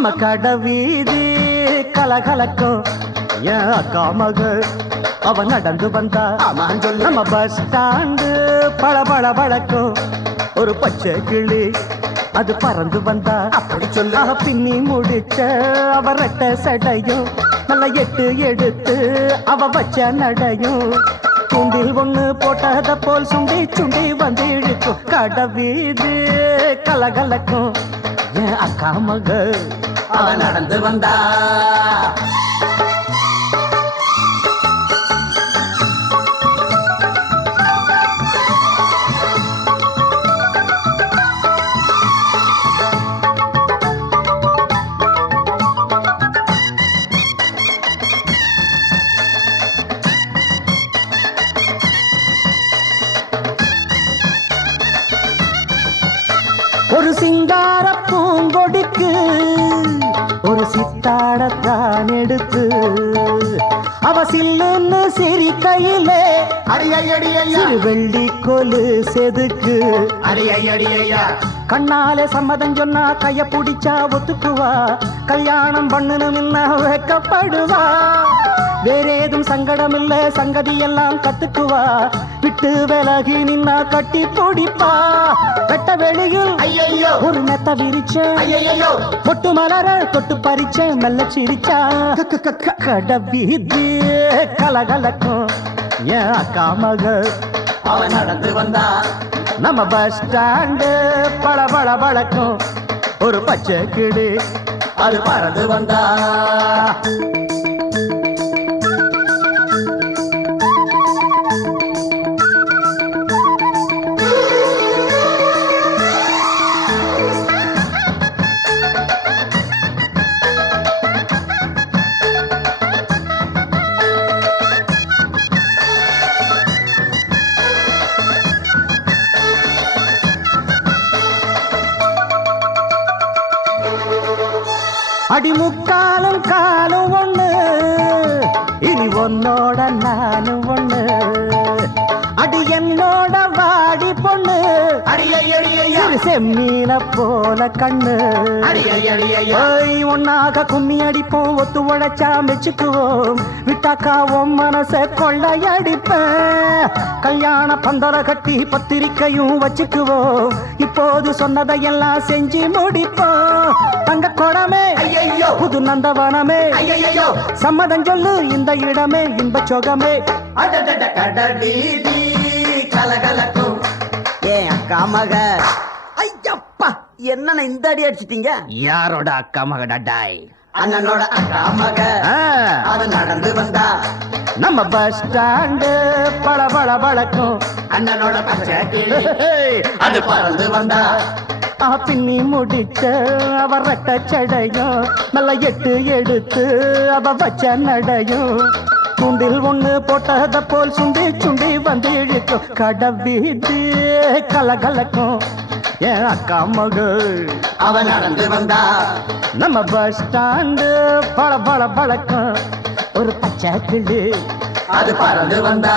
நம்ம கடை வீதி கலகலக்கும் என் அக்கா மக அவன் நடந்து வந்தா நம்ம பஸ் ஸ்டாண்டு பளபள பழக்கும் ஒரு பச்சை கிளி அது பறந்து வந்தா அப்படி சொல்ல பின்னி முடிச்ச அவ ரெட்ட சடையும் நல்ல எட்டு எடுத்து அவ வச்ச நடையும் தூண்டில் ஒண்ணு போட்டத போல் சுண்டி சுண்டி வந்து இழுக்கும் கடை வீதி கலகலக்கும் என் அக்கா மக அவ நடந்து வந்தா ஒரு சிங்கார பூங்கொடிக்கு ஒரு சித்தாடத்தான் எடுத்து அவ சில்லுன்னு சிரி கையிலே சிறு வெள்ளி கொலு செதுக்கு கண்ணாலே சம்மதம் சொன்னா கைய பிடிச்சா ஒத்துக்குவா கல்யாணம் பண்ணணும்னா வைக்கப்படுவா வேறேதும் சங்கடம் இல்ல சங்கதி எல்லாம் கத்துக்குவா விட்டு விலகி நின்னா கட்டி பிடிப்பா வெட்ட வெளியில் ஒரு மெத்த விரிச்சேன் பொட்டு மலர தொட்டு பறிச்சேன் மெல்ல சிரிச்சா கடை வீதி கலகலக்கும் என் அக்கா மக அவன் நடந்து வந்தா நம்ம பஸ் ஸ்டாண்டு பளபள பழக்கும் ஒரு பச்சை கிளி அது பறந்து வந்தா அடிமுக்காலும் காலும் ஒண்ணு இனி உன்னோட நானும் ஒண்ணு அடி என்னோட வாடி பொண்ணு செம்மீன போல கண்ணு ஒன்னாக கும்மி அடிப்போம் ஒத்து உழைச்சா மெச்சுக்குவோம் விட்டாக்காவும் மனச கொள்ளையடிப்பேன் கல்யாண பந்தர கட்டி பத்திரிக்கையும் வச்சுக்குவோம் இப்போது சொன்னதையெல்லாம் செஞ்சு முடிப்போம் தங்க குடமே புது நந்தவனமே சம்மதம் சொல்லு இந்த இடமே இன்ப சொகமே கலகலக்கும் ஏன் அக்கா மக ஐயப்பா என்ன இந்த அடி அடிச்சிட்டீங்க யாரோட அக்கா மகடா டாய் அண்ணனோட அக்கா மக அது நடந்து வந்தா நம்ம பஸ் ஸ்டாண்டு பளபள பழக்கும் அண்ணனோட பச்சை கிளி அது பறந்து வந்தா பின்னி முடிச்ச அவ ரெட்ட சடையும் நல்ல எட்டு எடுத்து அவ வச்ச நடையும் துண்டில் ஒண்ணு போட்டத போல் சுண்டி சுண்டி வந்து இழுக்கும் கடை வீதி கலகலக்கும் என் அக்கா மக அவ நடந்து வந்தா நம்ம பஸ் ஸ்டாண்டு பளபள பழக்கும் ஒரு பச்சை கிளி அது பறந்து வந்தா